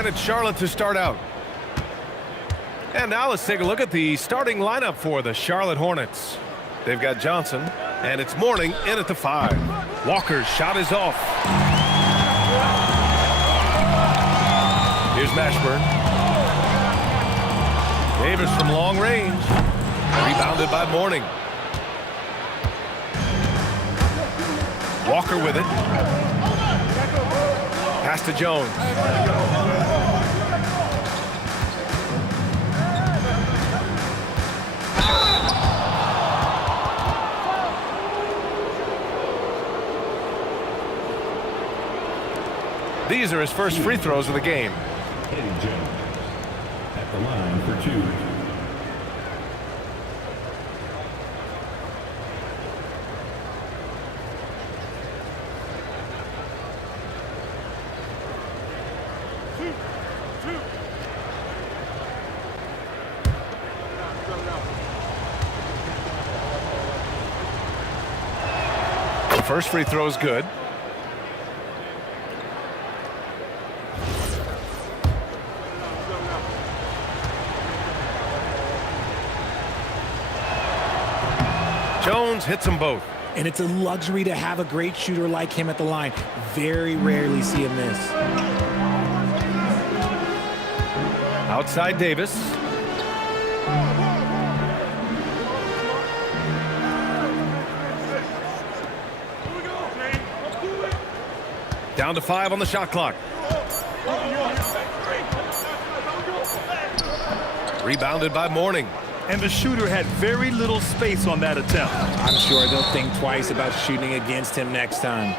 And it's Charlotte to start out. And now let's take a look at the starting lineup for the Charlotte Hornets. They've got Johnson, and it's Mourning in at the 5. Walker's shot is off. Here's Mashburn. Davis from long range. Rebounded by Mourning. Walker with it. Pass to Jones. These are his first free throws of the game. At the line for 2. First free throw is good. Jones hits them both. And it's a luxury to have a great shooter like him at the line. Very rarely see him miss. Outside Davis. Down to 5 on the shot clock. Rebounded by Mourning. And the shooter had very little space on that attempt. I'm sure they'll think twice about shooting against him next time.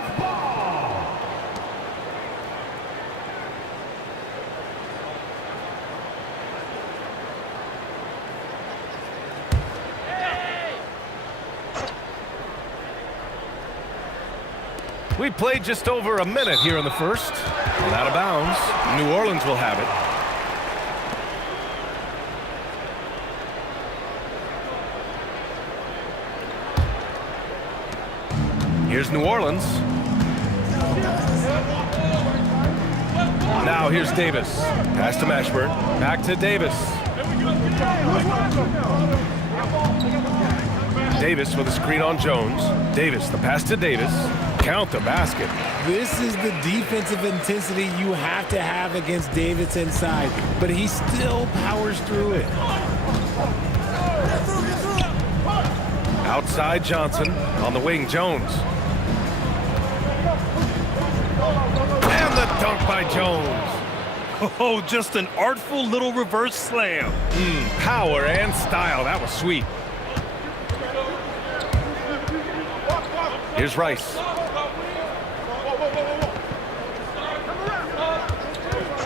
We played just over a minute here in the first. And out of bounds. New Orleans will have it. Here's New Orleans. Now here's Davis. Pass to Mashburn. Back to Davis. Davis with a screen on Jones. Davis, the pass to Davis. Count the basket. This is the defensive intensity you have to have against Davis inside, but he still powers through it. Outside Johnson. On the wing, Jones. And the dunk by Jones. Oh, just an artful little reverse slam. Power and style. That was sweet. Here's Rice.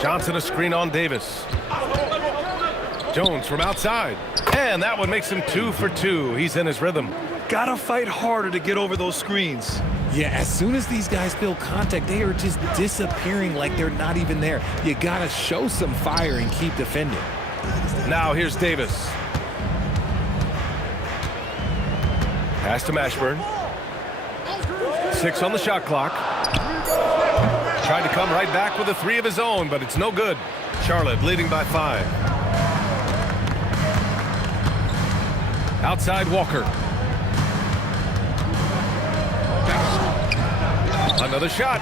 Johnson a screen on Davis. Jones from outside. And that one makes him 2 for 2. He's in his rhythm. Gotta fight harder to get over those screens. Yeah, as soon as these guys feel contact, they are just disappearing like they're not even there. You gotta show some fire and keep defending. Now here's Davis. Pass to Mashburn. 6 on the shot clock. Tried to come right back with a 3 of his own, but it's no good. Charlotte leading by 5. Outside Walker. Another shot.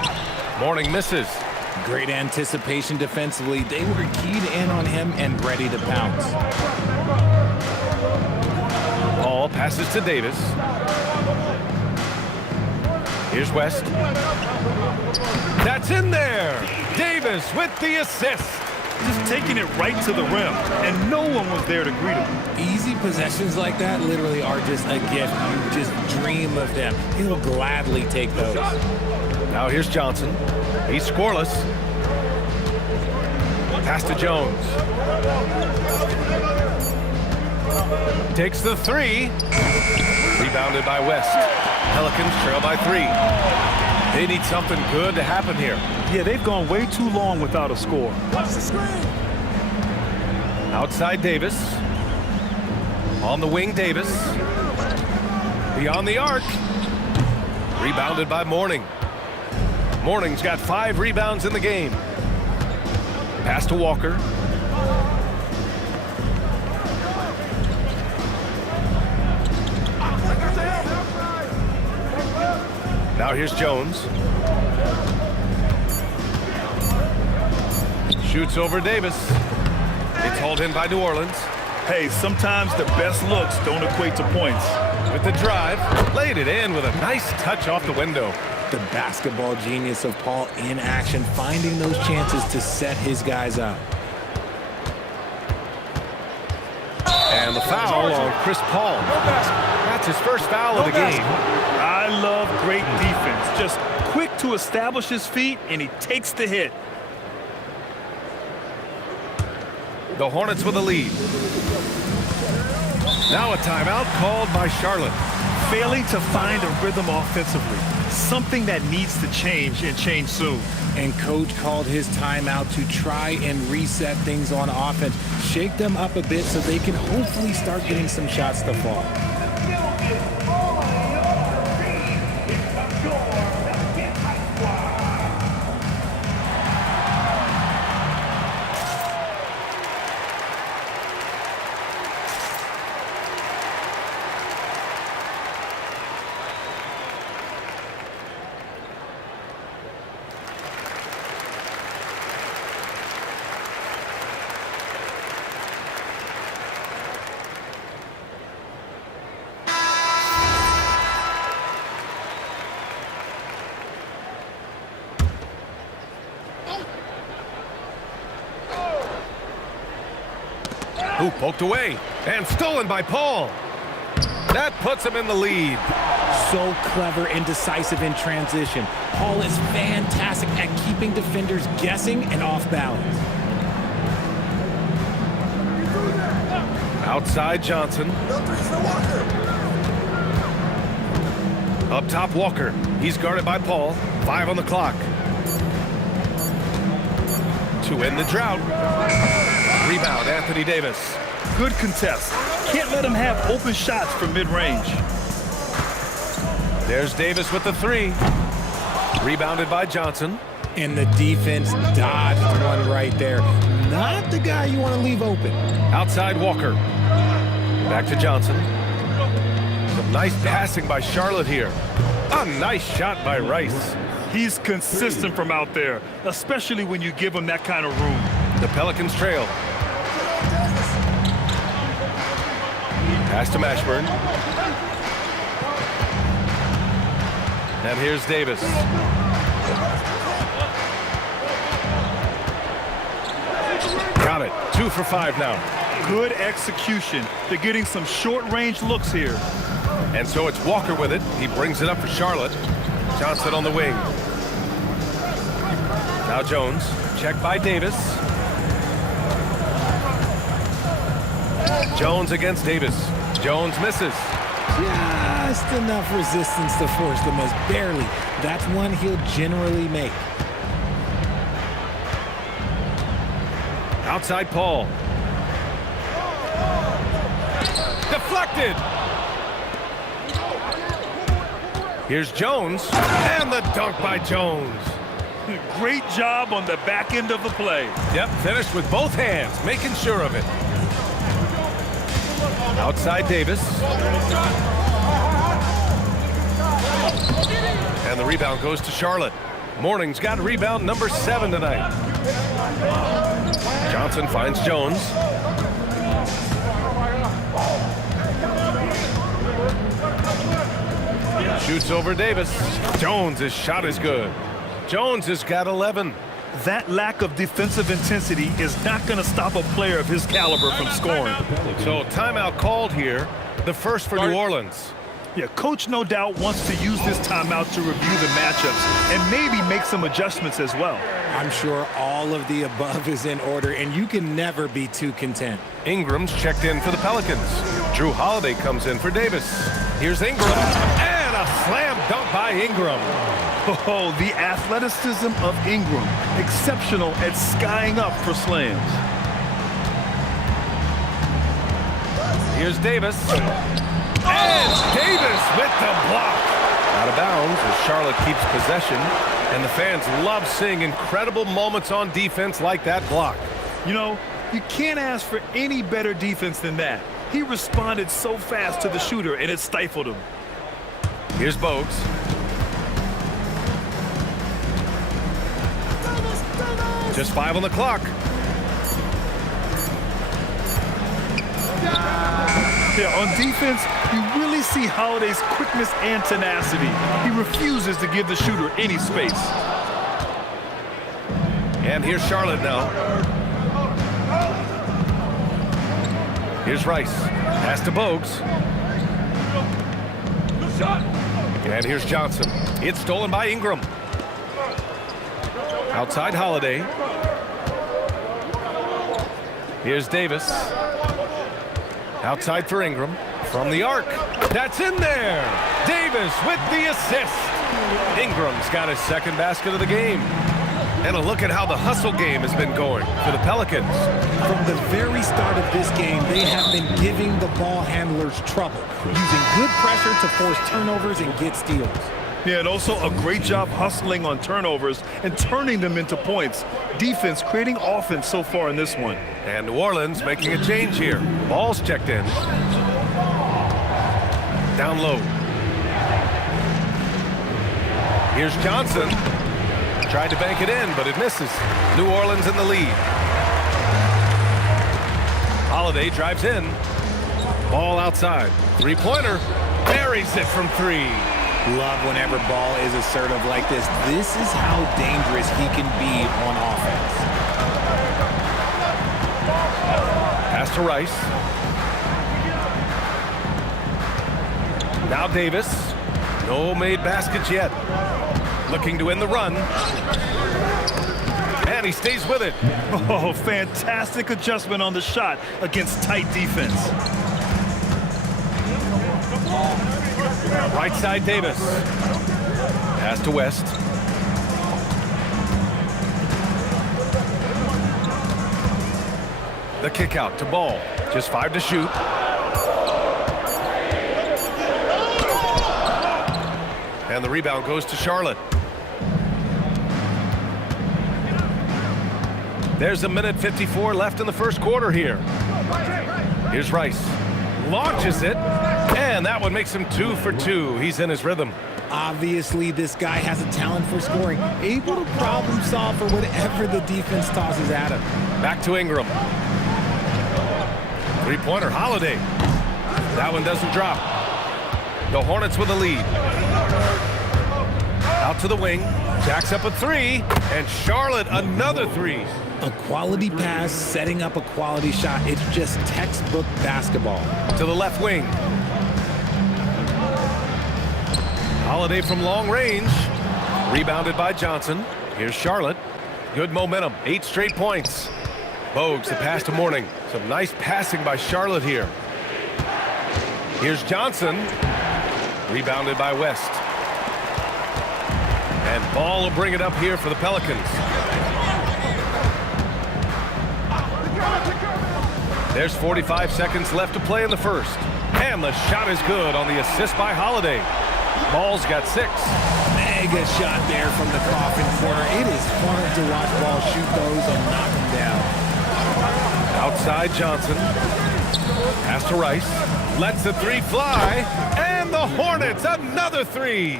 Mourning misses. Great anticipation defensively. They were keyed in on him and ready to pounce. Ball passes to Davis. Here's West. That's in there. Davis with the assist. Just taking it right to the rim, and no one was there to greet him. Easy possessions like that literally are just a gift. You just dream of them. He'll gladly take those. Now here's Johnson. He's scoreless. Pass to Jones. Takes the 3. Rebounded by West. Pelicans trail by 3. They need something good to happen here. Yeah, they've gone way too long without a score. Watch the screen. Outside Davis. On the wing, Davis. Beyond the arc. Rebounded by Mourning. Mourning's got 5 rebounds in the game. Pass to Walker. Now here's Jones. Shoots over Davis. It's hauled in by New Orleans. Hey, sometimes the best looks don't equate to points. With the drive, laid it in with a nice touch off the window. The basketball genius of Paul in action, finding those chances to set his guys up. And the foul on Chris Paul. That's his first foul of the game. I love great defense. Just quick to establish his feet, and he takes the hit. The Hornets with a lead. Now a timeout called by Charlotte. Failing to find a rhythm offensively. Something that needs to change and change soon. And coach called his timeout to try and reset things on offense. Shake them up a bit so they can hopefully start getting some shots to fall. Who poked away and stolen by Paul. That puts him in the lead. So clever and decisive in transition. Paul is fantastic at keeping defenders guessing and off balance. Outside Johnson. Up top Walker. He's guarded by Paul. 5 on the clock. To end the drought. Rebound, Anthony Davis. Good contest. Can't let him have open shots from mid-range. There's Davis with the 3. Rebounded by Johnson. And the defense dodged one right there. Not the guy you want to leave open. Outside Walker. Back to Johnson. Some nice passing by Charlotte here. A nice shot by Rice. He's consistent from out there, especially when you give him that kind of room. The Pelicans trail. Pass to Mashburn. And here's Davis. Got it. 2 for 5 now. Good execution. They're getting some short-range looks here. And so it's Walker with it. He brings it up for Charlotte. Johnson on the wing. Now Jones. Checked by Davis. Jones against Davis. Jones misses. Just enough resistance to force the miss. Barely. That's one he'll generally make. Outside Paul. Deflected. Here's Jones. And the dunk by Jones. Great job on the back end of the play. Yep, finished with both hands, making sure of it. Outside Davis. And the rebound goes to Charlotte. Morning's got rebound number 7 tonight. Johnson finds Jones. Shoots over Davis. Jones' shot is good. Jones has got 11. That lack of defensive intensity is not going to stop a player of his caliber from scoring. So timeout called here, the first for New Orleans. Yeah, coach no doubt wants to use this timeout to review the matchups and maybe make some adjustments as well. I'm sure all of the above is in order, and you can never be too content. Ingram's checked in for the Pelicans. Drew Holiday comes in for Davis. Here's Ingram, and a slam dunk by Ingram. Oh, the athleticism of Ingram. Exceptional at skying up for slams. Here's Davis. And Davis with the block. Out of bounds as Charlotte keeps possession. And the fans love seeing incredible moments on defense like that block. You know, you can't ask for any better defense than that. He responded so fast to the shooter, and it stifled him. Here's Bogues. Just 5 on the clock. Yeah, on defense, you really see Holiday's quickness and tenacity. He refuses to give the shooter any space. And here's Charlotte now. Here's Rice. Pass to Bogues. And here's Johnson. It's stolen by Ingram. Outside Holiday. Here's Davis. Outside for Ingram. From the arc. That's in there. Davis with the assist. Ingram's got his second basket of the game. And a look at how the hustle game has been going for the Pelicans. From the very start of this game, they have been giving the ball handlers trouble, using good pressure to force turnovers and get steals. Yeah, and also a great job hustling on turnovers and turning them into points. Defense creating offense so far in this one. And New Orleans making a change here. Ball's checked in. Down low. Here's Johnson. Tried to bank it in, but it misses. New Orleans in the lead. Holiday drives in. Ball outside. Three-pointer. Buries it from 3. Love whenever ball is assertive like this. This is how dangerous he can be on offense. Pass to Rice. Now Davis. No made baskets yet. Looking to win the run. And he stays with it. Oh, fantastic adjustment on the shot against tight defense. Right side Davis. Pass to West. The kick out to Ball. Just 5 to shoot. And the rebound goes to Charlotte. There's 1:54 left in the first quarter here. Here's Rice. Launches it. And that one makes him 2 for 2. He's in his rhythm. Obviously, this guy has a talent for scoring, able to problem solve for whatever the defense tosses at him. Back to Ingram. Three-pointer, Holiday. That one doesn't drop. The Hornets with the lead. Out to the wing. Jacks up a 3. And Charlotte another 3. A quality pass, setting up a quality shot. It's just textbook basketball. To the left wing. Holiday from long range. Rebounded by Johnson. Here's Charlotte. Good momentum. 8 straight points. Bogues, the pass to Mourning. Some nice passing by Charlotte here. Here's Johnson. Rebounded by West. And Ball will bring it up here for the Pelicans. There's 45 seconds left to play in the first. And the shot is good on the assist by Holiday. Ball's got 6. Mega shot there from the coffin corner. It is fun to watch Ball shoot those and knock them down. Outside Johnson. Pass to Rice. Lets the 3 fly. And the Hornets another 3.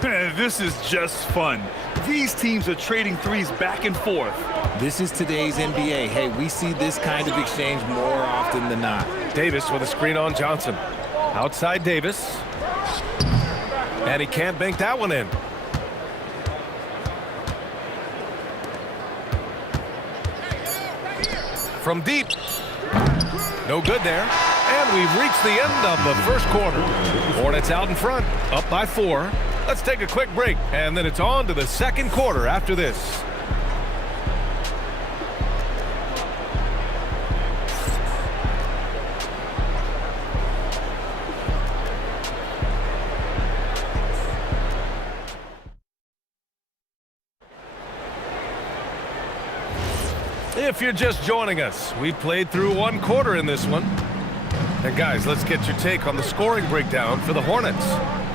This is just fun. These teams are trading threes back and forth. This is today's NBA. Hey, we see this kind of exchange more often than not. Davis with a screen on Johnson. Outside Davis. And he can't bank that one in. From deep. No good there. And we've reached the end of the first quarter. Hornets out in front, up by 4. Let's take a quick break, and then it's on to the second quarter after this. If you're just joining us, we played through 1 quarter in this one. And guys, let's get your take on the scoring breakdown for the Hornets.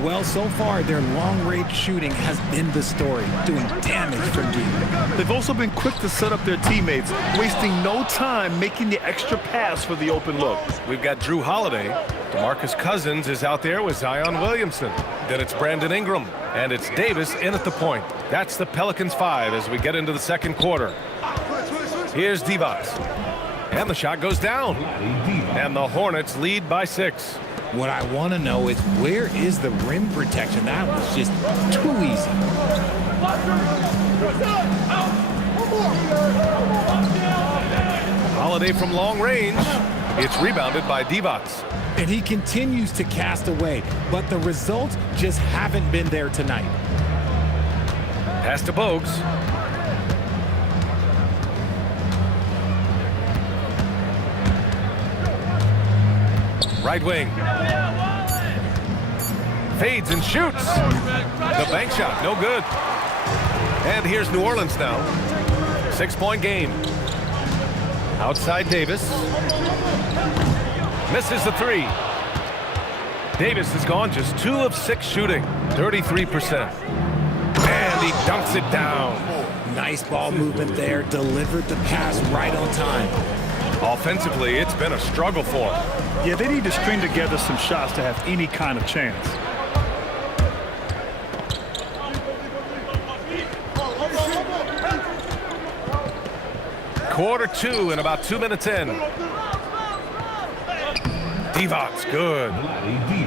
Well, so far, their long-range shooting has been the story, doing damage from deep. They've also been quick to set up their teammates, wasting no time making the extra pass for the open look. We've got Drew Holiday. DeMarcus Cousins is out there with Zion Williamson. Then it's Brandon Ingram. And it's Davis in at the point. That's the Pelicans 5 as we get into the second quarter. Here's Divac. And the shot goes down. And the Hornets lead by 6. What I want to know is, where is the rim protection? That was just too easy. Holiday from long range. It's rebounded by Divac. And he continues to cast away, but the results just haven't been there tonight. Pass to Bogues. Right wing. Fades and shoots. The bank shot, no good. And here's New Orleans now. 6-point game. Outside Davis. Misses the 3. Davis is gone just 2 of 6 shooting, 33%. And he dunks it down. Nice ball movement there, delivered the pass right on time. Offensively, it's been a struggle for him. Yeah, they need to string together some shots to have any kind of chance. Quarter 2 and about 2 minutes in. Divac's good.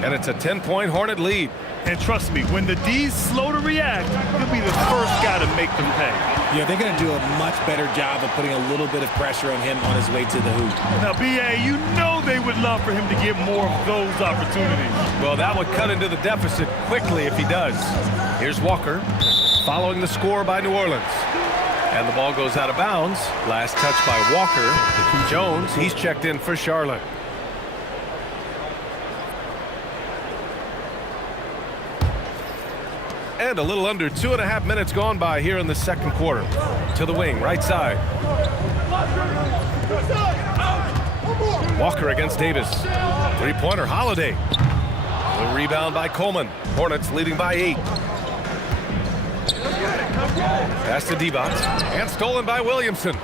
And it's a 10-point Hornet lead. And trust me, when the D's slow to react, he'll be the first guy to make them pay. Yeah, they're going to do a much better job of putting a little bit of pressure on him on his way to the hoop. Now, B.A., you know they would love for him to get more of those opportunities. Well, that would cut into the deficit quickly if he does. Here's Walker, following the score by New Orleans. And the ball goes out of bounds. Last touch by Walker. Jones, he's checked in for Charlotte. And a little under 2.5 minutes gone by here in the second quarter. To the wing, right side. Walker against Davis. Three-pointer, Holiday. The rebound by Coleman. Hornets leading by 8. Pass to Divac. And stolen by Williamson.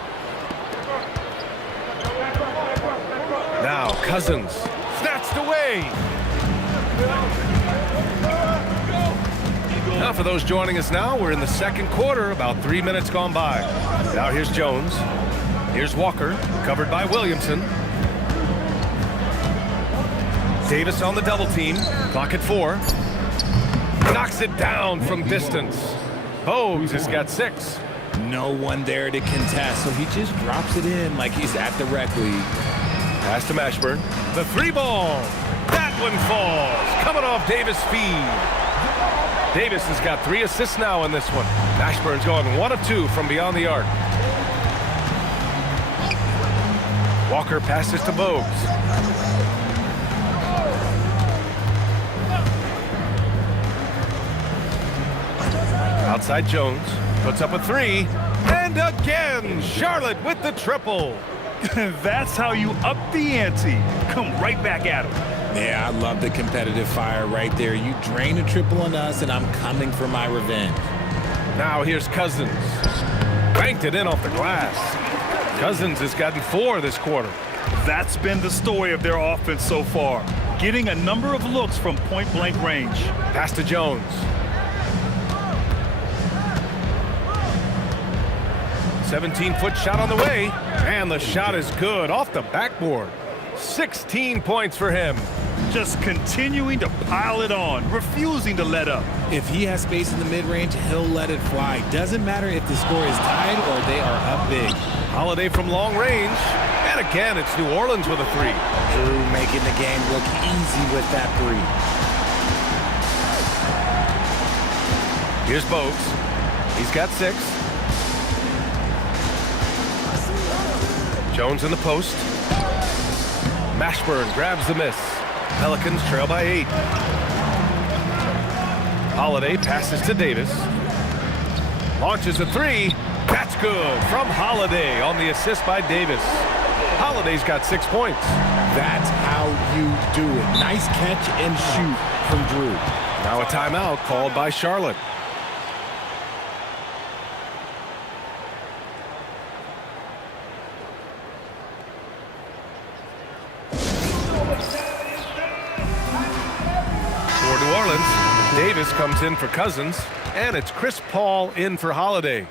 Now Cousins. Snatched away. Now for those joining us now, we're in the second quarter, about 3 minutes gone by. Now here's Jones. Here's Walker, covered by Williamson. Davis on the double team. Clock at 4. Knocks it down from distance. Bogues has got 6. No one there to contest, so he just drops it in like he's at the rec league. Pass to Mashburn. The 3-ball. That one falls. Coming off Davis' feed. Davis has got 3 assists now in this one. Mashburn's going 1 of 2 from beyond the arc. Walker passes to Bogues. Outside Jones. Puts up a 3. And again, Charlotte with the triple. That's how you up the ante. Come right back at him. Yeah, I love the competitive fire right there. You drain a triple on us, and I'm coming for my revenge. Now here's Cousins. Banked it in off the glass. Cousins has gotten 4 this quarter. That's been the story of their offense so far. Getting a number of looks from point-blank range. Pass to Jones. 17-foot shot on the way. And the shot is good off the backboard. 16 points for him. Just continuing to pile it on, refusing to let up. If he has space in the mid-range, he'll let it fly. Doesn't matter if the score is tied or they are up big. Holiday from long range. And again, it's New Orleans with a 3. Drew making the game look easy with that 3. Here's Bogues. He's got 6. Jones in the post. Mashburn grabs the miss. Pelicans trail by 8. Holiday passes to Davis. Launches a 3. That's good from Holiday on the assist by Davis. Holiday's got 6 points. That's how you do it. Nice catch and shoot from Drew. Now a timeout called by Charlotte. For New Orleans, Davis comes in for Cousins, and it's Chris Paul in for Holiday.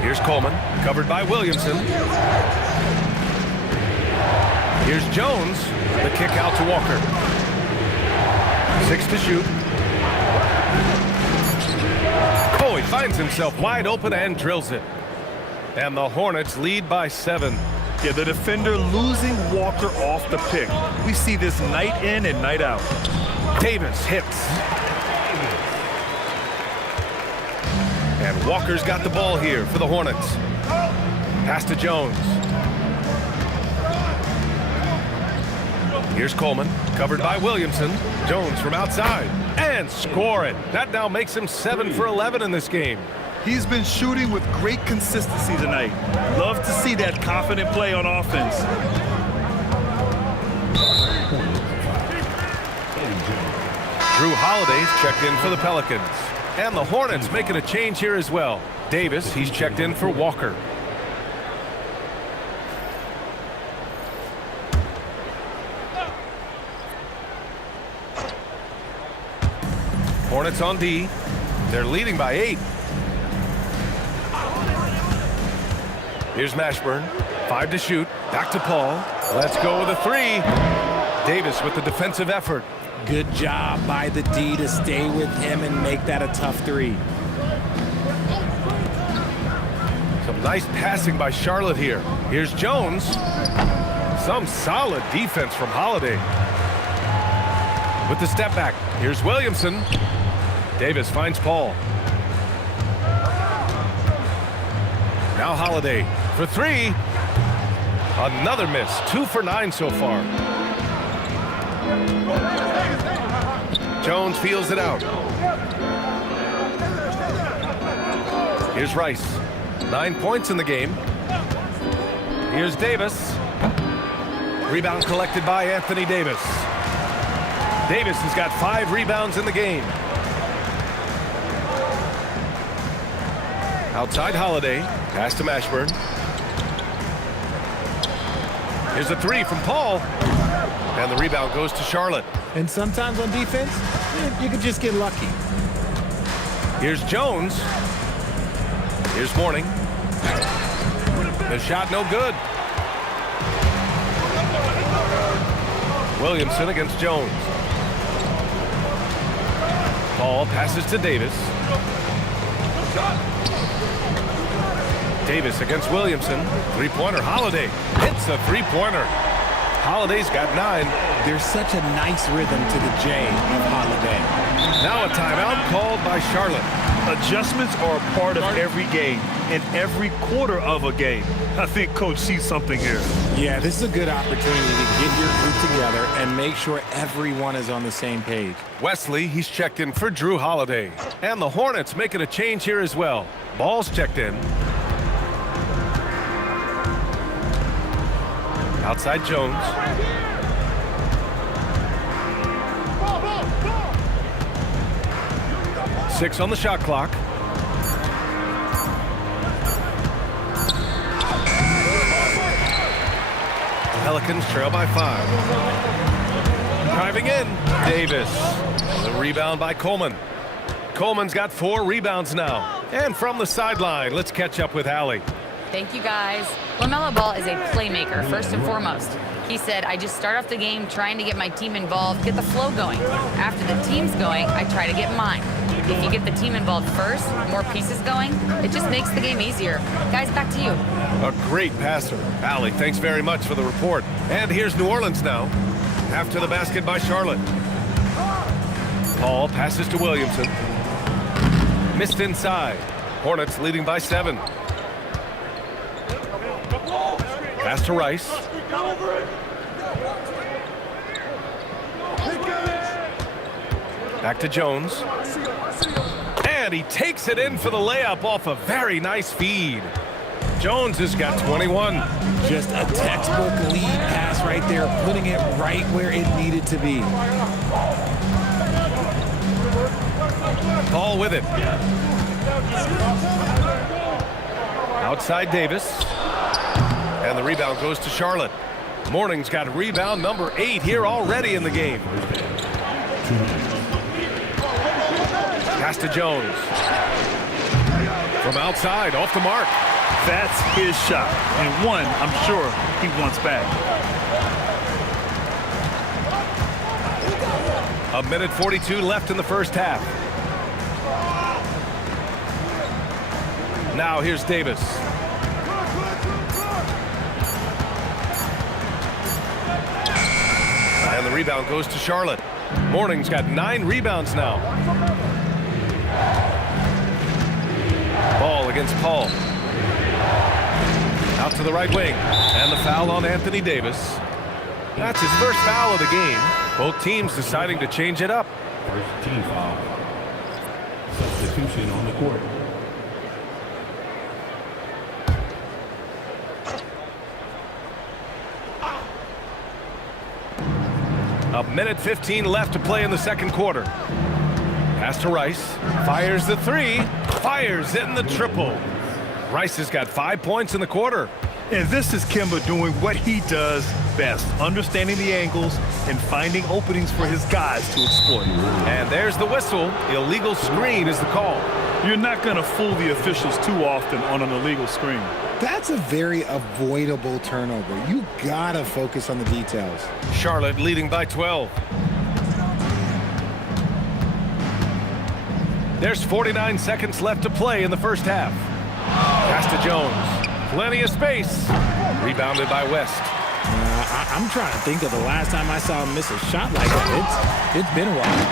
Here's Coleman, covered by Williamson. Here's Jones, the kick out to Walker. 6 to shoot. Oh, he finds himself wide open and drills it. And the Hornets lead by 7. Yeah, the defender losing Walker off the pick. We see this night in and night out. Davis hits. And Walker's got the ball here for the Hornets. Pass to Jones. Here's Coleman, covered by Williamson. Jones from outside, and score it. That now makes him 7 for 11 in this game. He's been shooting with great consistency tonight. Love to see that confident play on offense. Drew Holiday's checked in for the Pelicans. And the Hornets making a change here as well. Davis, he's checked in for Walker. Hornets on D. They're leading by 8. Here's Mashburn. 5 to shoot. Back to Paul. Let's go with a 3. Davis with the defensive effort. Good job by the D to stay with him and make that a tough 3. Some nice passing by Charlotte here. Here's Jones. Some solid defense from Holiday. With the step back. Here's Williamson. Davis finds Paul. Now Holiday for 3. Another miss. 2 for 9 so far. Jones feels it out. Here's Rice. 9 points in the game. Here's Davis. Rebound collected by Anthony Davis. Davis has got 5 rebounds in the game. Outside Holiday. Pass to Mashburn. Here's a 3 from Paul. And the rebound goes to Charlotte. And sometimes on defense, you can just get lucky. Here's Jones. Here's Mourning. The shot no good. Williamson against Jones. Paul passes to Davis. Davis against Williamson. 3-pointer. Holiday hits a 3-pointer. Holiday's got 9. There's such a nice rhythm to the J of Holiday. Now a timeout called by Charlotte. Adjustments are a part of every game and every quarter of a game. I think Coach sees something here. Yeah, this is a good opportunity to get your group together and make sure everyone is on the same page. Wesley, he's checked in for Drew Holiday. And the Hornets making a change here as well. Ball's checked in. Outside Jones. Six on the shot clock. Pelicans trail by 5. Driving in, Davis. The rebound by Coleman. Coleman's got 4 rebounds now. And from the sideline, let's catch up with Allie. Thank you, guys. LaMelo Ball is a playmaker, first and foremost. He said, I just start off the game trying to get my team involved, get the flow going. After the team's going, I try to get mine. If you get the team involved first, more pieces going, it just makes the game easier. Guys, back to you. A great passer. Allie, thanks very much for the report. And here's New Orleans now. After the basket by Charlotte. Paul passes to Williamson. Missed inside. Hornets leading by 7. Pass to Rice. Back to Jones. And he takes it in for the layup off a very nice feed. Jones has got 21. Just a textbook lead pass right there, putting it right where it needed to be. Ball with it. Outside Davis. And the rebound goes to Charlotte. Morning's got rebound number 8 here already in the game. Pass to Jones. From outside, off the mark. That's his shot, and one I'm sure he wants back. A minute 42 left in the first half. Now here's Davis. And the rebound goes to Charlotte. Morning's got 9 rebounds now. Ball against Paul. Out to the right wing. And the foul on Anthony Davis. That's his first foul of the game. Both teams deciding to change it up. First team foul. Substitution on the court. A minute 15 left to play in the second quarter. Pass to Rice. Fires the 3. Fires in the triple. Rice has got 5 points in the quarter. And this is Kemba doing what he does best, understanding the angles and finding openings for his guys to exploit. And there's the whistle. Illegal screen is the call. You're not going to fool the officials too often on an illegal screen. That's a very avoidable turnover. You gotta focus on the details. Charlotte leading by 12. There's 49 seconds left to play in the first half. Pass to Jones. Plenty of space. Rebounded by West. I'm trying to think of the last time I saw him miss a shot like that. It's been a while.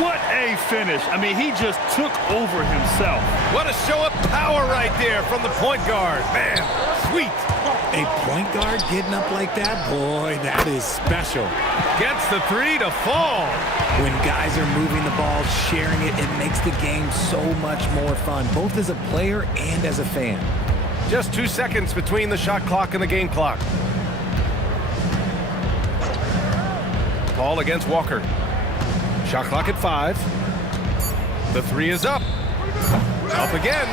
What a finish. I mean, he just took over himself. What a show of power right there from the point guard. Man, sweet. A point guard getting up like that? Boy, that is special. Gets the 3 to fall. When guys are moving the ball, sharing it, it makes the game so much more fun, both as a player and as a fan. Just 2 seconds between the shot clock and the game clock. Paul against Walker. Shot clock at 5. The 3 is up. Up again.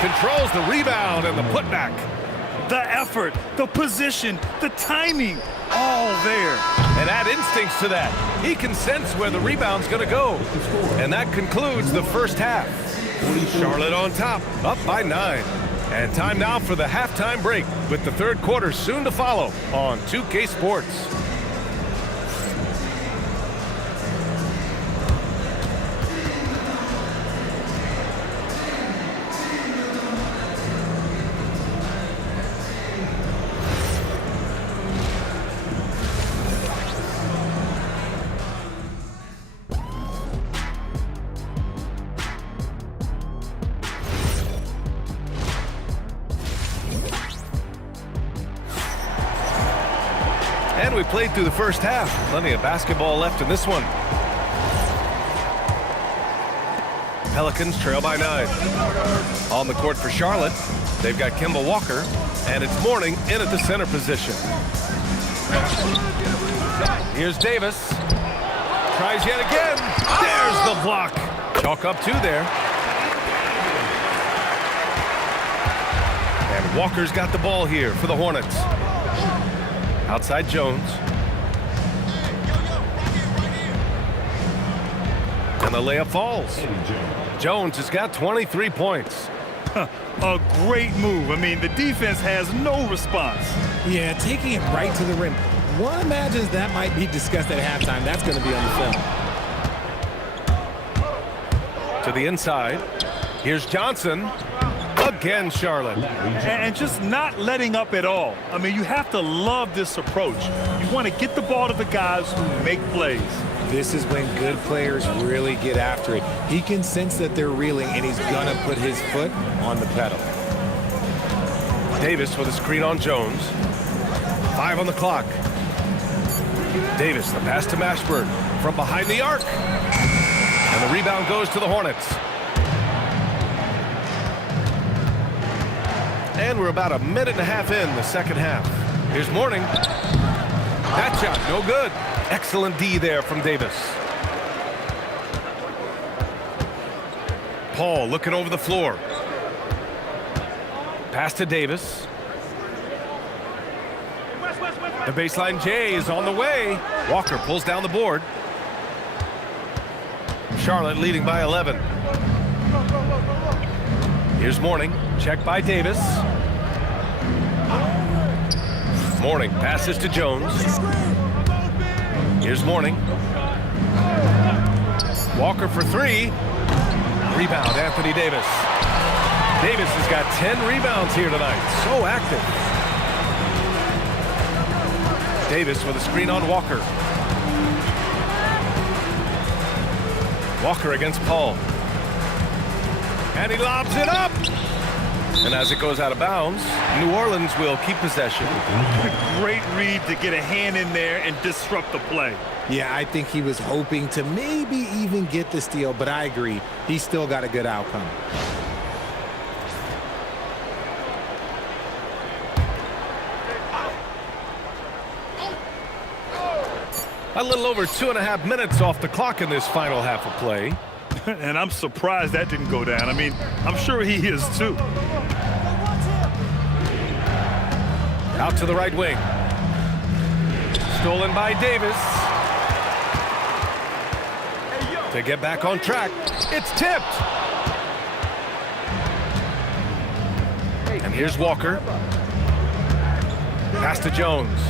Controls the rebound and the putback. The effort, the position, the timing, all there. And add instincts to that. He can sense where the rebound's going to go. And that concludes the first half. Charlotte on top, up by 9. And time now for the halftime break, with the third quarter soon to follow on 2K Sports. And we played through the first half. Plenty of basketball left in this one. Pelicans trail by 9. On the court for Charlotte, they've got Kemba Walker, and it's Morning in at the center position. Here's Davis. Tries yet again. There's the block. Chalk up 2 there. And Walker's got the ball here for the Hornets. Outside Jones. And the layup falls. Jones has got 23 points. A great move. I mean, the defense has no response. Yeah, taking it right to the rim. One imagines that might be discussed at halftime. That's going to be on the film. To the inside. Here's Johnson. Again, Charlotte. And just not letting up at all. I mean, you have to love this approach. You want to get the ball to the guys who make plays. This is when good players really get after it. He can sense that they're reeling, and he's going to put his foot on the pedal. Davis with a screen on Jones. 5 on the clock. Davis, the pass to Mashburn from behind the arc. And the rebound goes to the Hornets. And we're about a minute and a half in the second half. Here's Mourning. That shot, no good. Excellent D there from Davis. Paul looking over the floor. Pass to Davis. The baseline J is on the way. Walker pulls down the board. Charlotte leading by 11. Here's Mourning. Check by Davis. Mourning passes to Jones. Here's Mourning. Walker for 3. Rebound, Anthony Davis. Davis has got 10 rebounds here tonight. So active. Davis with a screen on Walker. Walker against Paul. And he lobs it up. And as it goes out of bounds, New Orleans will keep possession. Great read to get a hand in there and disrupt the play. Yeah, I think he was hoping to maybe even get the steal, but I agree. He still got a good outcome. A little over 2.5 minutes off the clock in this final half of play. And I'm surprised that didn't go down. I mean, I'm sure he is too. Out to the right wing. Stolen by Davis. To get back on track. It's tipped. And here's Walker. Pass to Jones.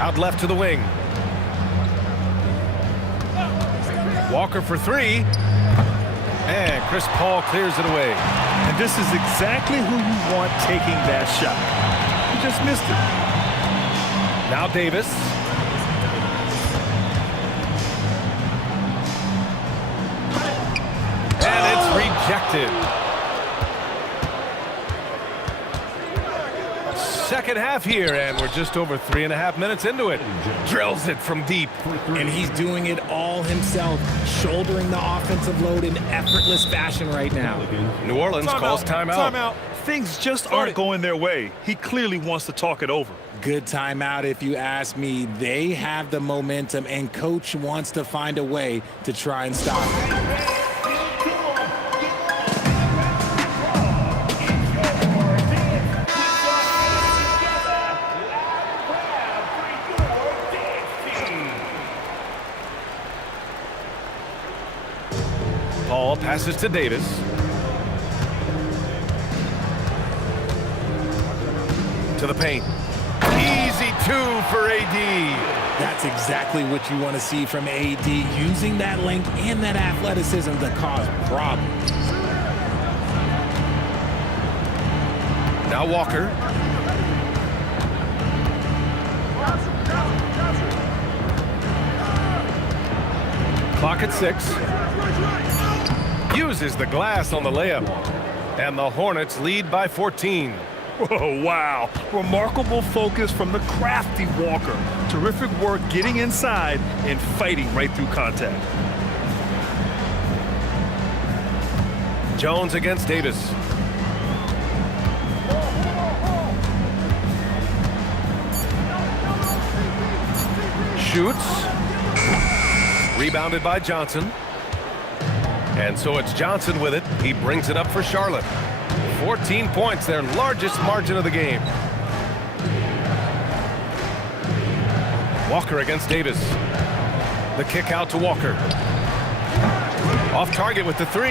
Out left to the wing. Walker for 3. And Chris Paul clears it away. And this is exactly who you want taking that shot. He just missed it. Now Davis. And it's rejected. Second half here, and we're just over 3.5 minutes into it. Drills it from deep. And he's doing it all himself, shouldering the offensive load in effortless fashion right now. New Orleans calls timeout. Timeout. Things just aren't going their way. He clearly wants to talk it over. Good timeout if you ask me. They have the momentum, and coach wants to find a way to try and stop it. Paul passes to Davis. To the paint. Easy 2 for AD. That's exactly what you want to see from AD, using that length and that athleticism to cause problems. Now Walker. Clock at 6. Uses the glass on the layup. And the Hornets lead by 14. Oh, wow. Remarkable focus from the crafty Walker. Terrific work getting inside and fighting right through contact. Jones against Davis. Shoots. Rebounded by Johnson. And so it's Johnson with it. He brings it up for Charlotte. 14 points, their largest margin of the game. Walker against Davis. The kick out to Walker. Off target with the 3.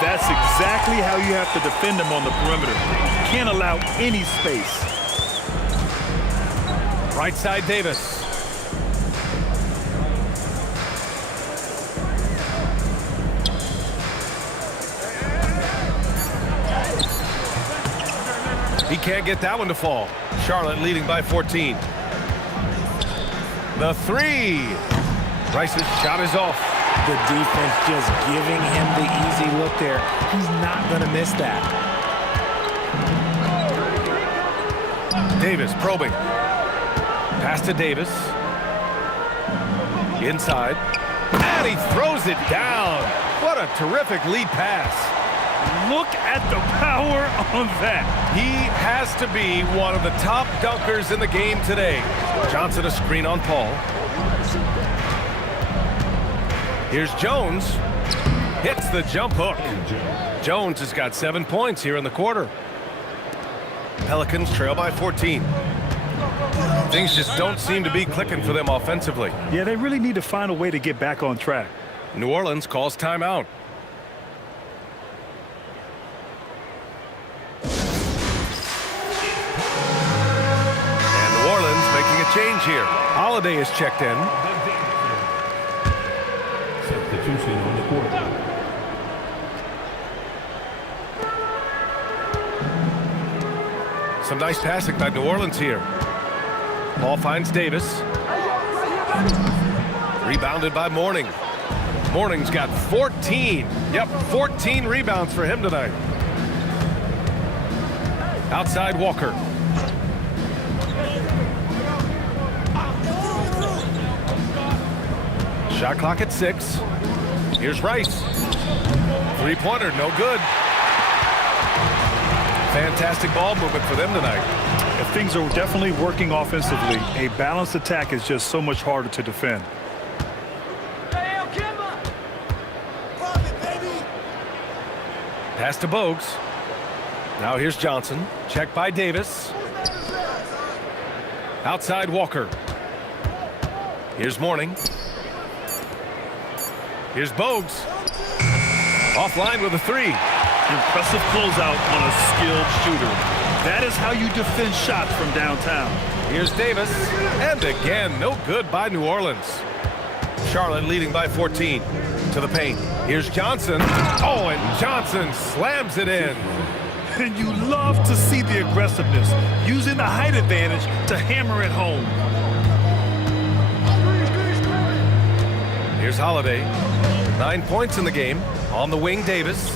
That's exactly how you have to defend him on the perimeter. Can't allow any space. Right side Davis. He can't get that one to fall. Charlotte leading by 14. The three. Rice's shot is off. The defense just giving him the easy look there. He's not going to miss that. Davis probing. Pass to Davis. Inside. And he throws it down. What a terrific lead pass. Look at the power on that. He has to be one of the top dunkers in the game today. Johnson a screen on Paul. Here's Jones. Hits the jump hook. Jones has got 7 points here in the quarter. Pelicans trail by 14. Things just don't seem to be clicking for them offensively. Yeah, they really need to find a way to get back on track. New Orleans calls timeout. And New Orleans making a change here. Holiday is checked in. Substitution on the court. Some nice passing by New Orleans here. Paul finds Davis. Rebounded by Mourning. Mourning's got 14. Yep, 14 rebounds for him tonight. Outside Walker. Shot clock at 6. Here's Rice. Three-pointer, no good. Fantastic ball movement for them tonight. If things are definitely working offensively, a balanced attack is just so much harder to defend. Pass to Bogues. Now here's Johnson. Check by Davis. Outside Walker. Here's Mourning. Here's Bogues. Offline with a three. Impressive closeout on a skilled shooter. That is how you defend shots from downtown. Here's Davis. And again, no good by New Orleans. Charlotte leading by 14. To the paint. Here's Johnson. Oh, and Johnson slams it in. And you love to see the aggressiveness, using the height advantage to hammer it home. Here's Holiday. 9 points in the game. On the wing, Davis.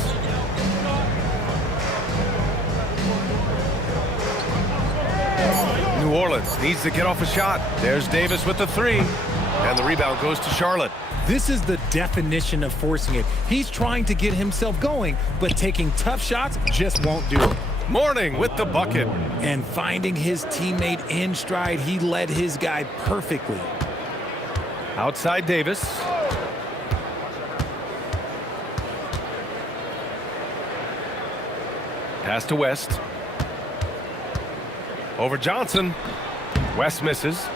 New Orleans needs to get off a shot. There's Davis with the three. And the rebound goes to Charlotte. This is the definition of forcing it. He's trying to get himself going, but taking tough shots just won't do it. Mourning with the bucket. And finding his teammate in stride, he led his guy perfectly. Outside Davis. Pass to West. Over Johnson. West misses.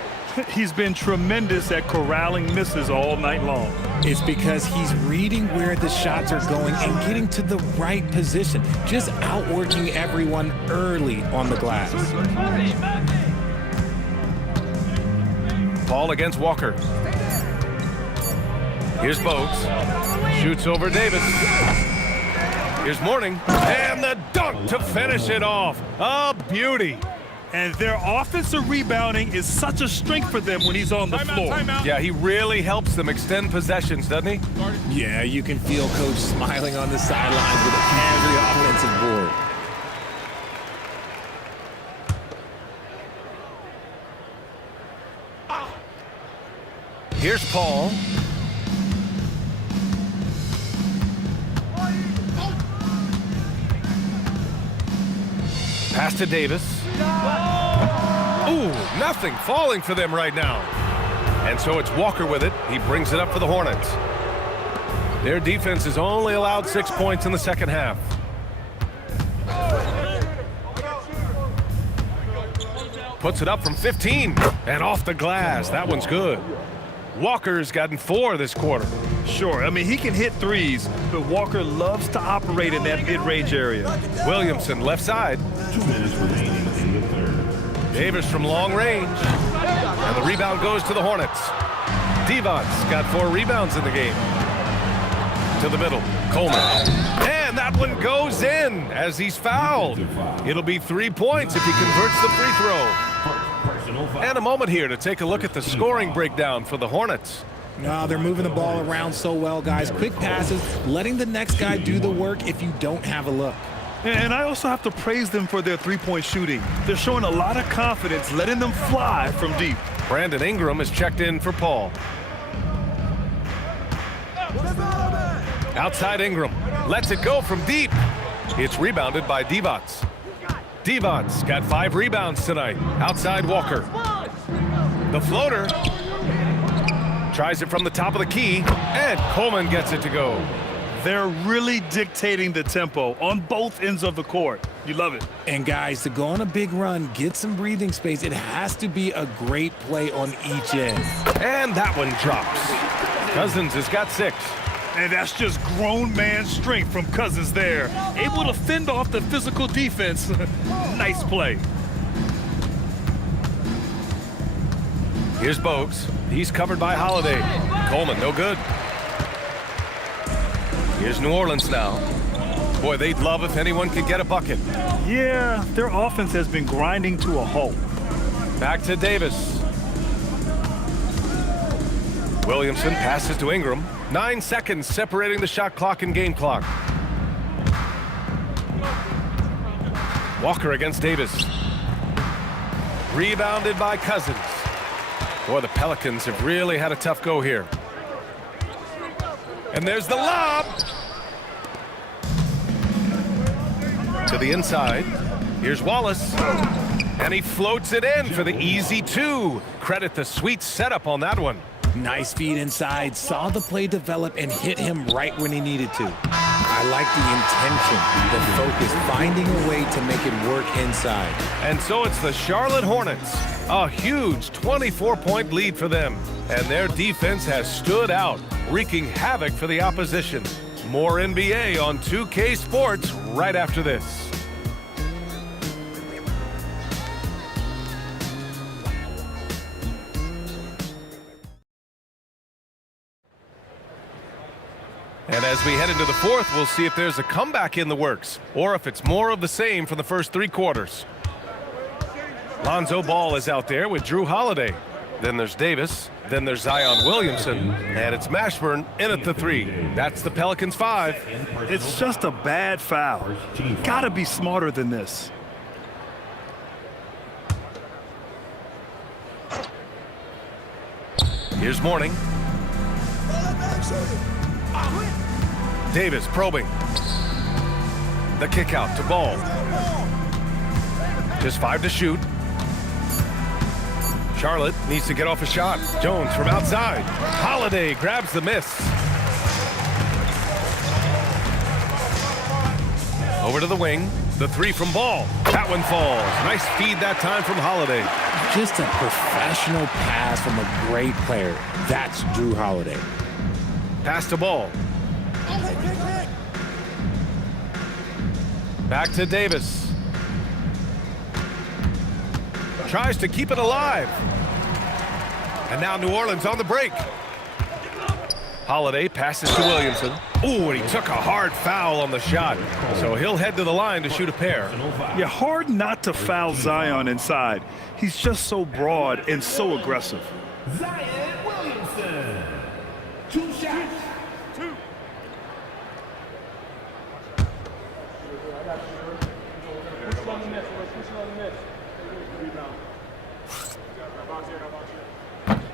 He's been tremendous at corralling misses all night long. It's because he's reading where the shots are going and getting to the right position, just outworking everyone early on the glass. Paul against Walker. Here's Bogues. Shoots over Davis. Here's Mourning. And the dunk to finish it off. A beauty. And their offensive rebounding is such a strength for them when he's on the floor. Yeah, he really helps them extend possessions, doesn't he? Yeah, you can feel Coach smiling on the sidelines with every offensive board. Here's Paul. Pass to Davis. Ooh, nothing falling for them right now. And so it's Walker with it. He brings it up for the Hornets. Their defense has only allowed 6 points in the second half. Puts it up from 15 and off the glass. That one's good. Walker's gotten 4 this quarter. Sure, I mean, he can hit threes, but Walker loves to operate in that mid-range area. Williamson left side. 2 minutes remaining in the third. Davis from long range. And the rebound goes to the Hornets. Devon's got 4 rebounds in the game. To the middle. Coleman. And that one goes in as he's fouled. It'll be 3 points if he converts the free throw. Personal And a moment here to take a look at the scoring breakdown for the Hornets. No, they're moving the ball around so well, guys. Quick passes, letting the next guy do the work if you don't have a look. And I also have to praise them for their three-point shooting. They're showing a lot of confidence, letting them fly from deep. Brandon Ingram is checked in for Paul. Outside Ingram. Lets it go from deep. It's rebounded by Divac. Divac got 5 rebounds tonight. Outside Walker. The floater. Tries it from the top of the key. And Coleman gets it to go. They're really dictating the tempo on both ends of the court. You love it. And guys, to go on a big run, get some breathing space, it has to be a great play on each end. And that one drops. Cousins has got 6. And that's just grown man strength from Cousins there. Able to fend off the physical defense. Nice play. Here's Bogues. He's covered by Holiday. Coleman, no good. Here's New Orleans now. Boy, they'd love if anyone could get a bucket. Yeah, their offense has been grinding to a halt. Back to Davis. Williamson passes to Ingram. 9 seconds separating the shot clock and game clock. Walker against Davis. Rebounded by Cousins. Boy, the Pelicans have really had a tough go here. And there's the lob. To the inside. Here's Wallace. And he floats it in for the easy 2. Credit the sweet setup on that one. Nice feed inside, saw the play develop and hit him right when he needed to. I like the intention, the focus, finding a way to make it work inside. And so it's the Charlotte Hornets. A huge 24-point lead for them. And their defense has stood out, wreaking havoc for the opposition. More NBA on 2K Sports right after this. And as we head into the fourth, we'll see if there's a comeback in the works or if it's more of the same from the first 3 quarters. Lonzo Ball is out there with Drew Holiday. Then there's Davis. Then there's Zion Williamson. And it's Mashburn in at the 3. That's the Pelicans 5. It's just a bad foul. Gotta be smarter than this. Here's Mourning. Davis probing. The kick out to Ball. Just 5 to shoot. Charlotte needs to get off a shot. Jones from outside. Holiday grabs the miss. Over to the wing. The 3 from Ball. That one falls. Nice feed that time from Holiday. Just a professional pass from a great player. That's Drew Holiday. Pass to Ball. Back to Davis. Tries to keep it alive. And now New Orleans on the break. Holiday passes to Williamson. Ooh, and he took a hard foul on the shot. So he'll head to the line to shoot a pair. Yeah, hard not to foul Zion inside. He's just so broad and so aggressive. Zion Williamson. 2 shots.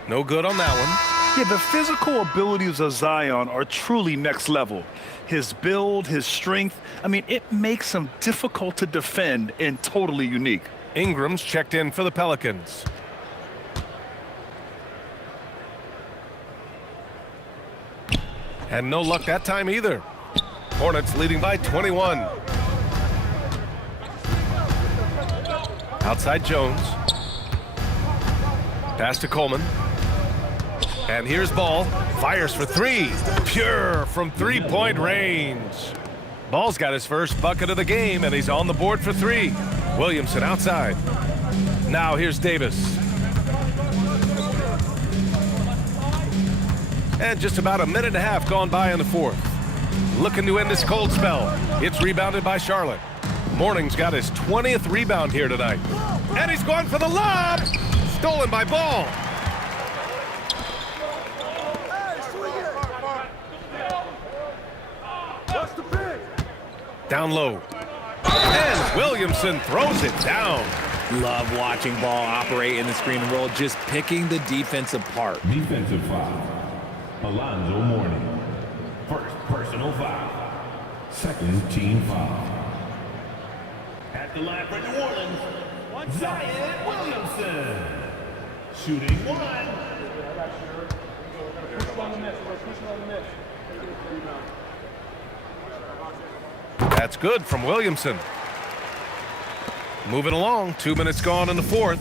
No good on that one. Yeah, the physical abilities of Zion are truly next level. His build, his strength, I mean, it makes him difficult to defend and totally unique. Ingram's checked in for the Pelicans. And no luck that time either. Hornets leading by 21. Outside Jones. Pass to Coleman. And here's Ball. Fires for 3. Pure from 3-point range. Ball's got his first bucket of the game, and he's on the board for 3. Williamson outside. Now here's Davis. And just about a minute and a half gone by in the fourth. Looking to end this cold spell. It's rebounded by Charlotte. Mourning's got his 20th rebound here tonight. And he's going for the lob. Stolen by Ball. Down low. And Williamson throws it down. Love watching Ball operate in the screen and roll, just picking the defense apart. Defensive foul. Alonzo Mourning. First personal foul. Second team foul. At the line for New Orleans, Zion Williamson. Shooting one. That's good from Williamson. Moving along, 2 minutes gone in the fourth.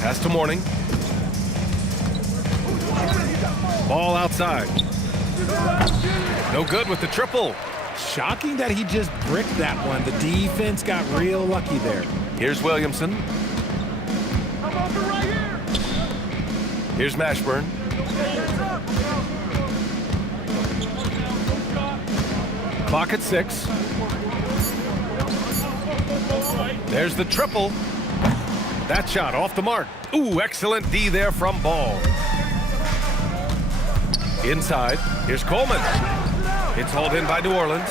Pass to Mourning. Ball outside. No good with the triple. Shocking that he just bricked that one. The defense got real lucky there. Here's Williamson. Here's Mashburn. Clock at 6. There's the triple. That shot off the mark. Ooh, excellent D there from Ball. Inside, here's Coleman. It's hauled in by New Orleans.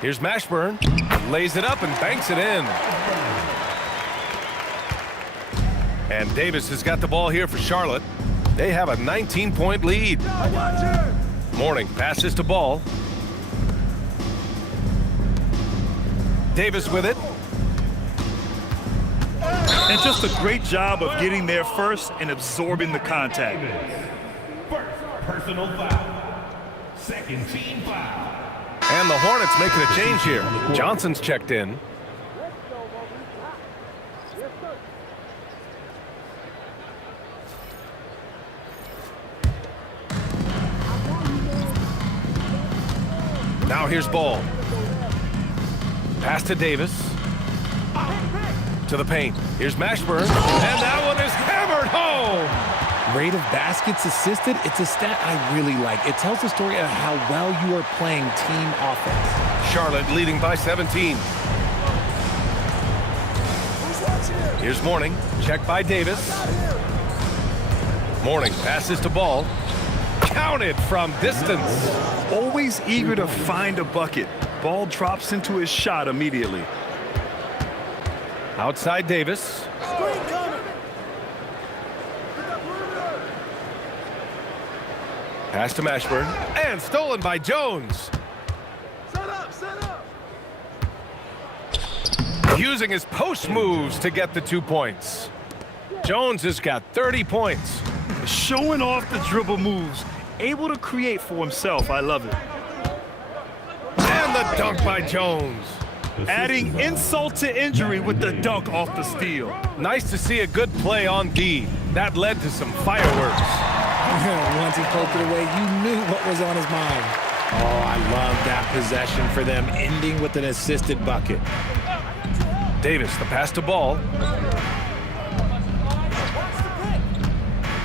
Here's Mashburn. Lays it up and banks it in. And Davis has got the ball here for Charlotte. They have a 19-point lead. Mourning passes to Ball. Davis with it. And just a great job of getting there first and absorbing the contact. First personal foul. Second team foul. And the Hornets making a change here. Johnson's checked in. Now here's Ball. Pass to Davis. To the paint. Here's Mashburn. And that one is hammered home. Rate of baskets assisted, it's a stat I really like. It tells the story of how well you are playing team offense. Charlotte leading by 17. Here's Mourning. Check by Davis. Mourning passes to Ball. Counted from distance. Always eager to find a bucket. Ball drops into his shot immediately. Outside Davis. Pass to Mashburn. And stolen by Jones. Using his post moves to get the 2 points. Jones has got 30 points. Showing off the dribble moves. Able to create for himself. I love it. And the dunk by Jones. Adding insult to injury with the dunk off the steal. Nice to see a good play on D. That led to some fireworks. Once he poked it away, you knew what was on his mind. Oh, I love that possession for them, ending with an assisted bucket. Davis, the pass to Ball.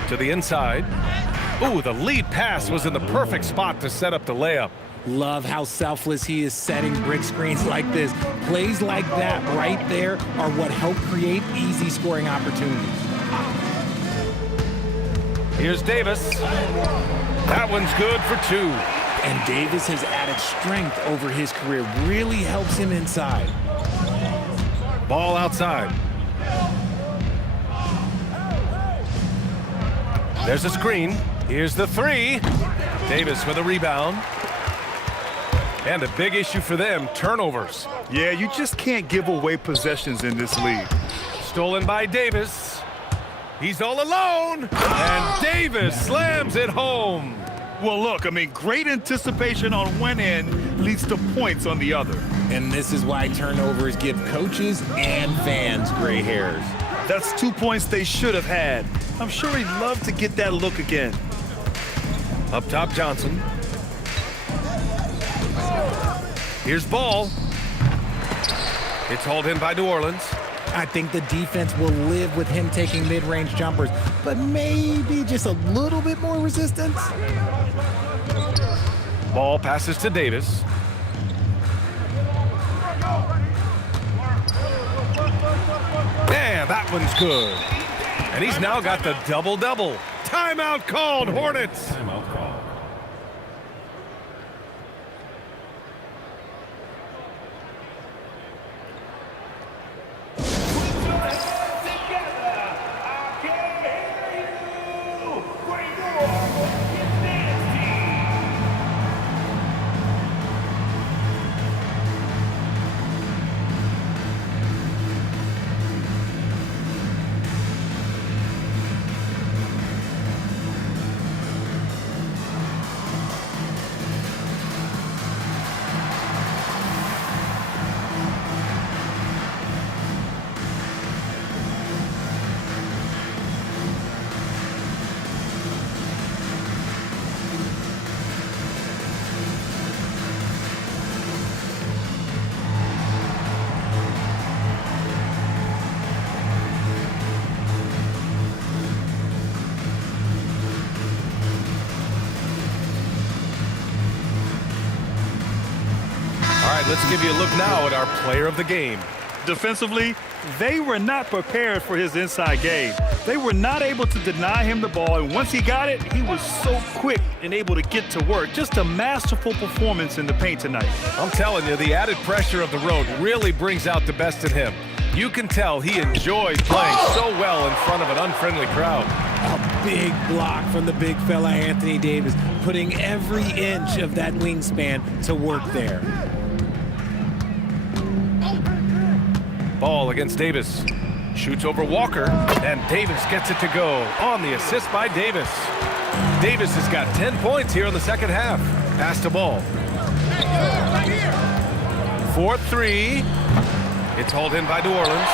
To the inside. Ooh, the lead pass was in the perfect spot to set up the layup. Love how selfless he is setting brick screens like this. Plays like that right there are what help create easy scoring opportunities. Here's Davis. That one's good for 2. And Davis has added strength over his career. Really helps him inside. Ball outside. There's a screen. Here's the 3. Davis with a rebound. And a big issue for them, turnovers. Yeah, you just can't give away possessions in this league. Stolen by Davis. He's all alone. And Davis slams it home. Well, look, I mean, great anticipation on one end leads to points on the other. And this is why turnovers give coaches and fans gray hairs. That's 2 points they should have had. I'm sure he'd love to get that look again. Up top, Johnson. Here's Ball. It's hauled in by New Orleans. I think the defense will live with him taking mid-range jumpers, but maybe just a little bit more resistance. Ball passes to Davis. that one's good. And he's now got the double-double. Timeout called, Hornets. Timeout call. Let's give you a look now at our player of the game. Defensively, they were not prepared for his inside game. They were not able to deny him the ball, and once he got it, he was so quick and able to get to work. Just a masterful performance in the paint tonight. I'm telling you, the added pressure of the road really brings out the best in him. You can tell he enjoyed playing so well in front of an unfriendly crowd. A big block from the big fella Anthony Davis, putting every inch of that wingspan to work there. Ball against Davis. Shoots over Walker, and Davis gets it to go on the assist by Davis. Davis has got 10 points here in the second half. Pass to Ball. 4-3. It's hauled in by New Orleans.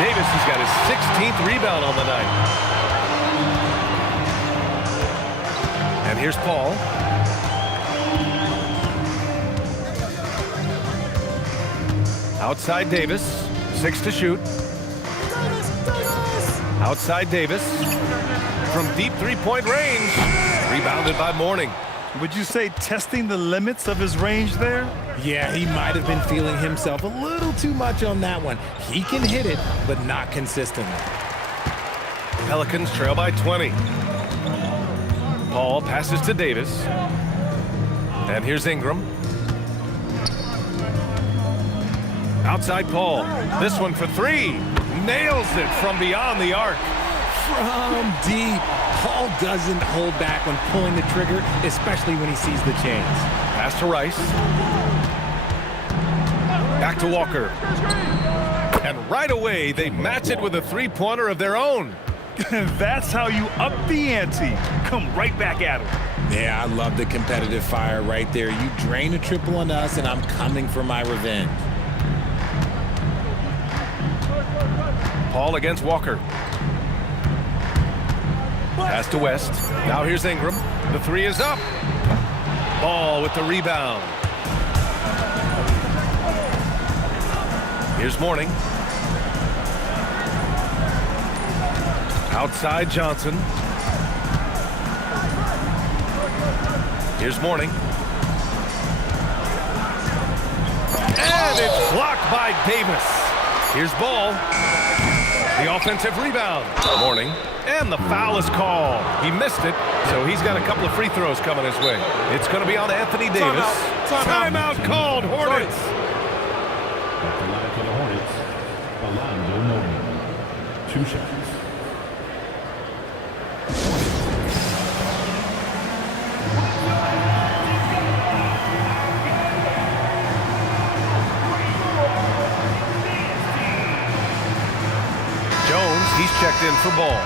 Davis has got his 16th rebound on the night. And here's Paul. Outside Davis. 6 to shoot. Outside Davis. From deep three-point range. Rebounded by Mourning. Would you say testing the limits of his range there? Yeah, he might have been feeling himself a little too much on that one. He can hit it, but not consistently. Pelicans trail by 20. Paul passes to Davis. And here's Ingram. Outside Paul. This one for 3. Nails it from beyond the arc. From deep. Paul doesn't hold back when pulling the trigger, especially when he sees the chance. Pass to Rice. Back to Walker. And right away, they match it with a three-pointer of their own. That's how you up the ante. Come right back at him. Yeah, I love the competitive fire right there. You drain a triple on us, and I'm coming for my revenge. Paul against Walker. Pass to West. Now here's Ingram. The 3 is up. Ball with the rebound. Here's Mourning. Outside Johnson. Here's Mourning. And it's blocked by Davis. Here's Ball. The offensive rebound. Mourning. And the foul is called. He missed it, so he's got a couple of free throws coming his way. It's going to be on Anthony Davis. Timeout called, Hornets. At the line for the Hornets, Alonzo Mourning. 2 shots. Jones, he's checked in for Ball.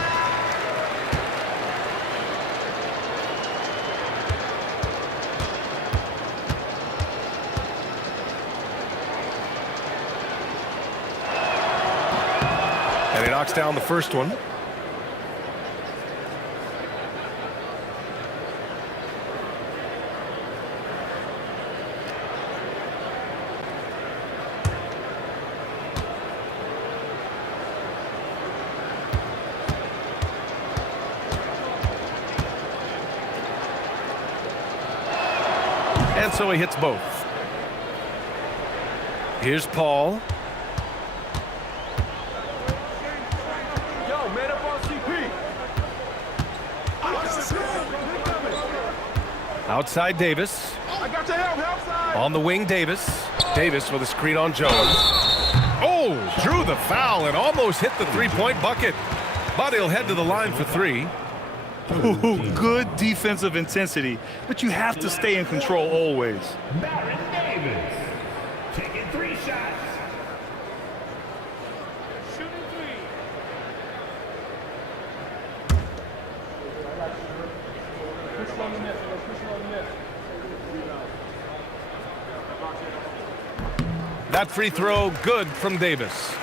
And he knocks down the first one. And so he hits both. Here's Paul. Outside Davis. On the wing, Davis. Davis with a screen on Jones. Oh, drew the foul and almost hit the three-point bucket. But he'll head to the line for three. Ooh, good defensive intensity, but you have to stay in control always. Baron Davis taking 3 shots. Shooting 3. That free throw good from Davis.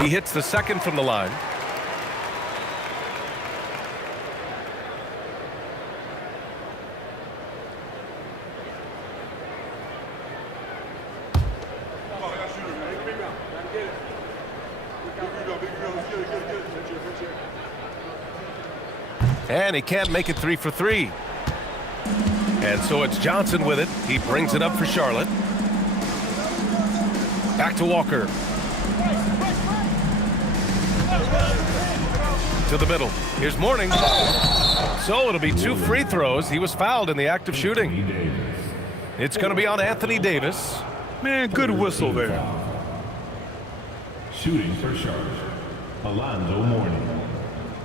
He hits the second from the line. And he can't make it 3 for 3. And so it's Johnson with it. He brings it up for Charlotte. Back to Walker. To the middle. Here's Mourning. So it'll be 2 free throws. He was fouled in the act of shooting. It's going to be on Anthony Davis. Man, good whistle there. Shooting for Charlotte. Alonzo Mourning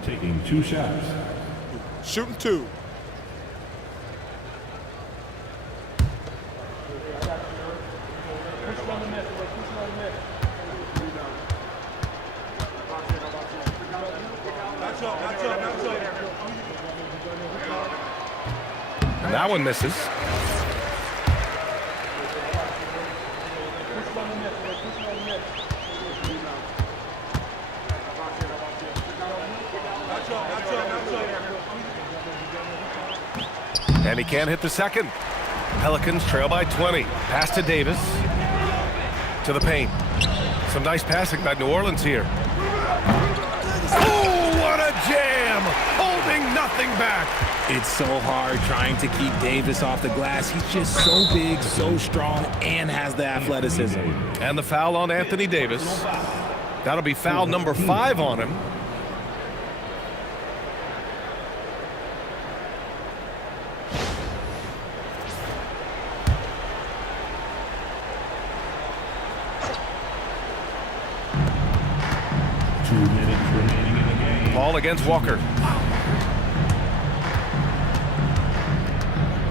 taking 2 shots. Shooting 2. And that one misses. And he can't hit the second. Pelicans trail by 20. Pass to Davis. To the paint. Some nice passing by New Orleans here. Oh, what a jam! Holding nothing back. It's so hard trying to keep Davis off the glass. He's just so big, so strong, and has the athleticism. And the foul on Anthony Davis. That'll be foul number 5 on him. Ball against Walker.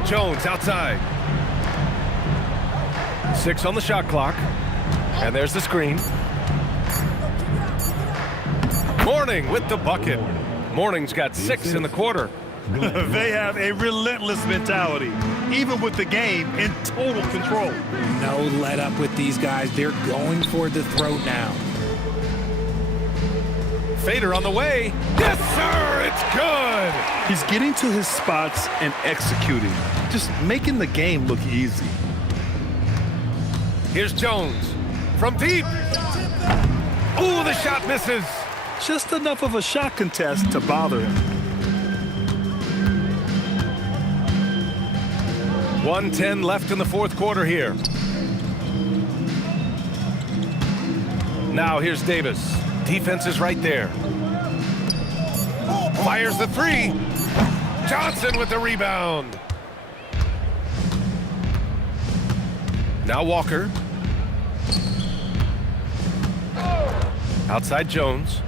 Jones outside. 6 on the shot clock. And there's the screen. Mourning with the bucket. Mourning's got 6 in the quarter. They have a relentless mentality, even with the game in total control. No let up with these guys. They're going for the throat now. Fader on the way. Yes, sir, it's good. He's getting to his spots and executing, just making the game look easy. Here's Jones from deep. Ooh, the shot misses. Just enough of a shot contest to bother him. 1:10 left in the fourth quarter here. Now here's Davis. Defense is right there. Fires the 3. Johnson with the rebound. Now Walker. Outside Jones.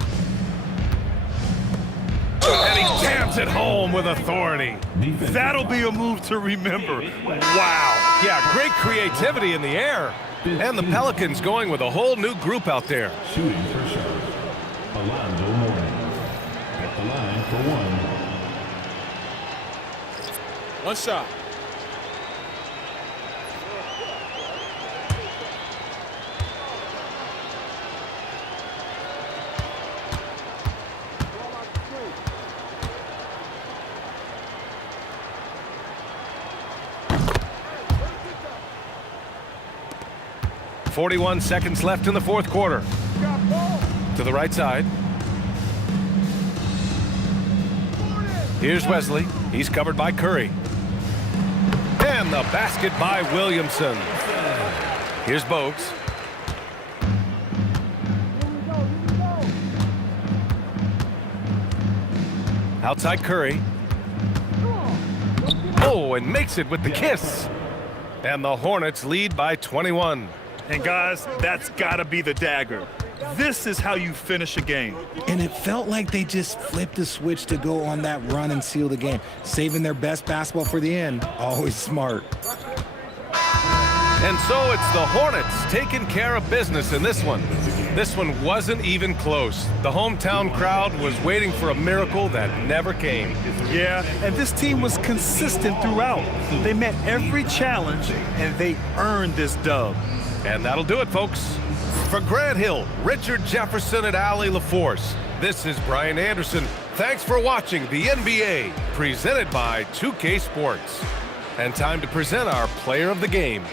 And he jams it home with authority. That'll be a move to remember. Wow. Yeah, great creativity in the air. And the Pelicans going with a whole new group out there. Shooting for Charlotte. Alonzo Mourning at the line for 1. 1 shot. .41 seconds left in the fourth quarter. To the right side. Here's Wesley. He's covered by Curry. And the basket by Williamson. Here's Bogues. Outside Curry. Oh, and makes it with the kiss. And the Hornets lead by 21. And guys, that's got to be the dagger. This is how you finish a game. And it felt like they just flipped the switch to go on that run and seal the game. Saving their best basketball for the end. Always smart. And so it's the Hornets taking care of business in this one. This one wasn't even close. The hometown crowd was waiting for a miracle that never came. Yeah, and this team was consistent throughout. They met every challenge, and they earned this dub. And that'll do it, folks. For Grant Hill, Richard Jefferson, and Allie LaForce, this is Brian Anderson. Thanks for watching the NBA, presented by 2K Sports. And time to present our player of the game.